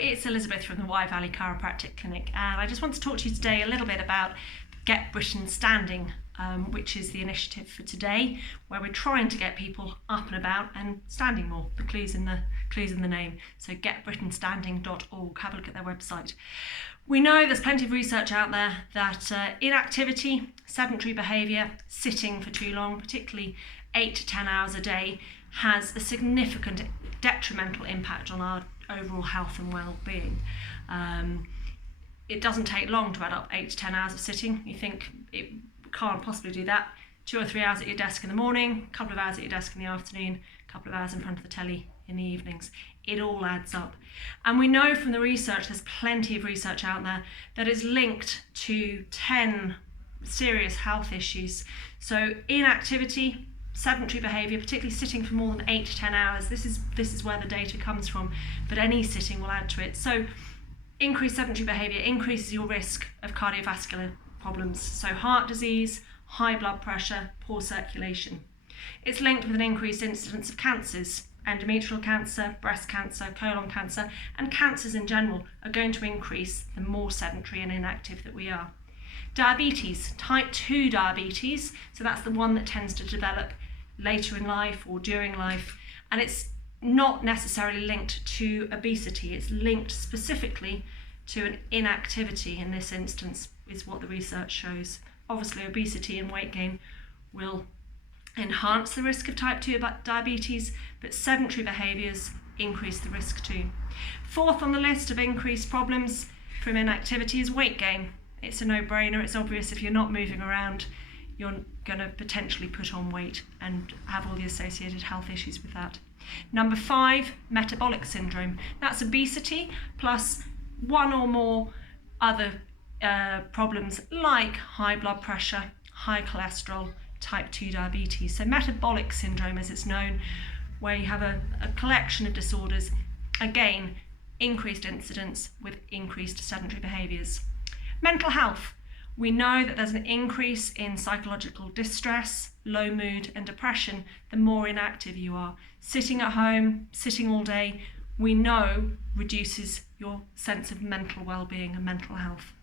it's Elizabeth from the Wye Valley Chiropractic Clinic, and I just want to talk to you today a little bit about Get Britain Standing, which is the initiative for today, where we're trying to get people up and about and standing more. The clues in the name. So getbritainstanding.org. Have a look at their website. We know there's plenty of research out there that inactivity, sedentary behaviour, sitting for too long, particularly 8 to 10 hours a day, has a significant detrimental impact on our overall health and well-being. It doesn't take long to add up 8 to 10 hours of sitting. You think it can't possibly do that. 2 or 3 hours at your desk in the morning, a couple of hours at your desk in the afternoon, a couple of hours in front of the telly in the evenings. It all adds up. And we know from the research, there's plenty of research out there that is linked to 10 serious health issues. So inactivity, sedentary behaviour, particularly sitting for more than 8 to 10 hours, this is where the data comes from, but any sitting will add to it. So increased sedentary behaviour increases your risk of cardiovascular problems, so heart disease, high blood pressure, poor circulation. It's linked with an increased incidence of cancers. Endometrial cancer, breast cancer, colon cancer, and cancers in general are going to increase the more sedentary and inactive that we are. Diabetes, type 2 diabetes, so that's the one that tends to develop later in life or during life, and it's not necessarily linked to obesity. It's linked specifically to an inactivity in this instance, is what the research shows. Obviously, obesity and weight gain will enhance the risk of type 2 diabetes, but sedentary behaviours increase the risk too. Fourth on the list of increased problems from inactivity is weight gain. It's a no-brainer. It's obvious if you're not moving around, you're going to potentially put on weight and have all the associated health issues with that. Number 5, metabolic syndrome. That's obesity plus one or more other problems like high blood pressure, high cholesterol, type 2 diabetes. So metabolic syndrome, as it's known, where you have a collection of disorders, again, increased incidence with increased sedentary behaviours. Mental health. We know that there's an increase in psychological distress, low mood and depression the more inactive you are. Sitting at home, sitting all day, we know reduces your sense of mental well-being and mental health.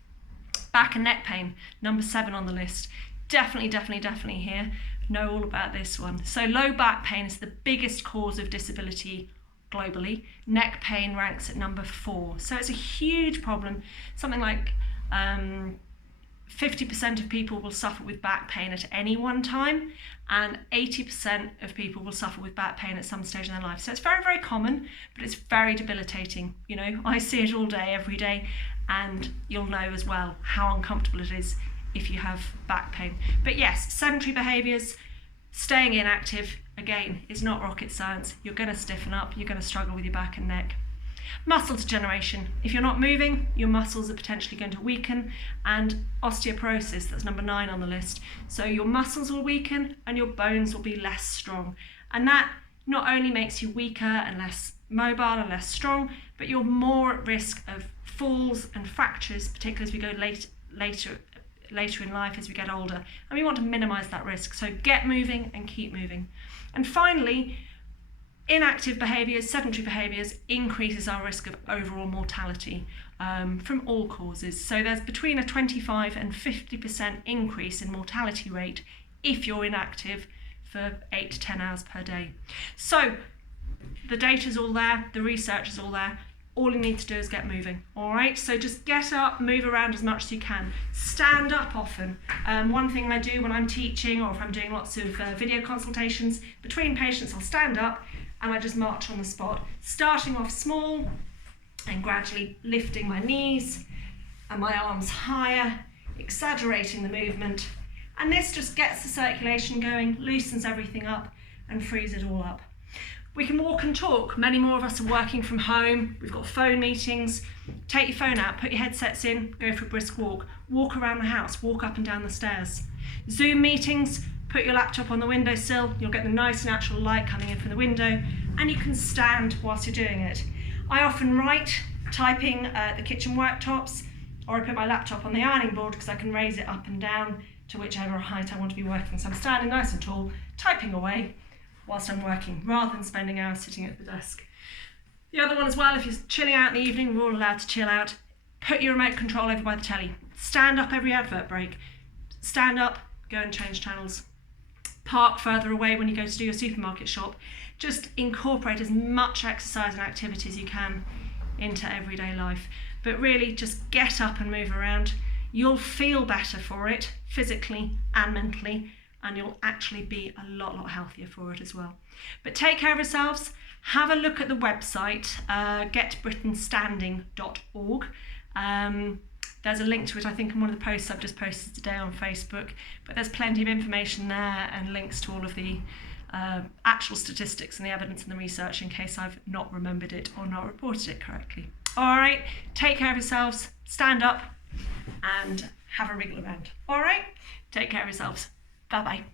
Back and neck pain, number 7 on the list. Definitely here. Know all about this one. So low back pain is the biggest cause of disability globally. Neck pain ranks at number 4. So it's a huge problem. Something like 50% of people will suffer with back pain at any one time, and 80% of people will suffer with back pain at some stage in their life. So it's very, very common, but it's very debilitating. You know, I see it all day, every day, and you'll know as well how uncomfortable it is if you have back pain. But yes, sedentary behaviours, staying inactive, again, is not rocket science. You're going to stiffen up, you're going to struggle with your back and neck. Muscle degeneration. If you're not moving, your muscles are potentially going to weaken, and osteoporosis, that's number 9 on the list. So your muscles will weaken and your bones will be less strong. And that not only makes you weaker and less mobile and less strong, but you're more at risk of falls and fractures, particularly as we go later in life as we get older. And we want to minimise that risk. So get moving and keep moving. And finally, inactive behaviours, sedentary behaviours increases our risk of overall mortality from all causes. So there's between a 25 and 50% increase in mortality rate if you're inactive for 8 to 10 hours per day. So the data's all there, the research is all there. All you need to do is get moving, all right? So just get up, move around as much as you can. Stand up often. One thing I do when I'm teaching or if I'm doing lots of video consultations, between patients I'll stand up and I just march on the spot, starting off small and gradually lifting my knees and my arms higher, exaggerating the movement. And this just gets the circulation going, loosens everything up and frees it all up. We can walk and talk. Many more of us are working from home. We've got phone meetings. Take your phone out, put your headsets in, go for a brisk walk. Walk around the house, walk up and down the stairs. Zoom meetings, put your laptop on the windowsill. You'll get the nice natural light coming in from the window, and you can stand whilst you're doing it. I often write, typing at the kitchen worktops, or I put my laptop on the ironing board because I can raise it up and down to whichever height I want to be working. So I'm standing nice and tall, typing away whilst I'm working, rather than spending hours sitting at the desk. The other one as well, if you're chilling out in the evening, we're all allowed to chill out, put your remote control over by the telly. Stand up every advert break. Stand up, go and change channels. Park further away when you go to do your supermarket shop. Just incorporate as much exercise and activity as you can into everyday life. But really just get up and move around. You'll feel better for it, physically and mentally, and you'll actually be a lot healthier for it as well. But take care of yourselves. Have a look at the website, getbritainstanding.org. There's a link to it, I think, in one of the posts I've just posted today on Facebook, but there's plenty of information there and links to all of the actual statistics and the evidence and the research in case I've not remembered it or not reported it correctly. All right, take care of yourselves, stand up and have a wriggle around. All right, take care of yourselves. Bye-bye.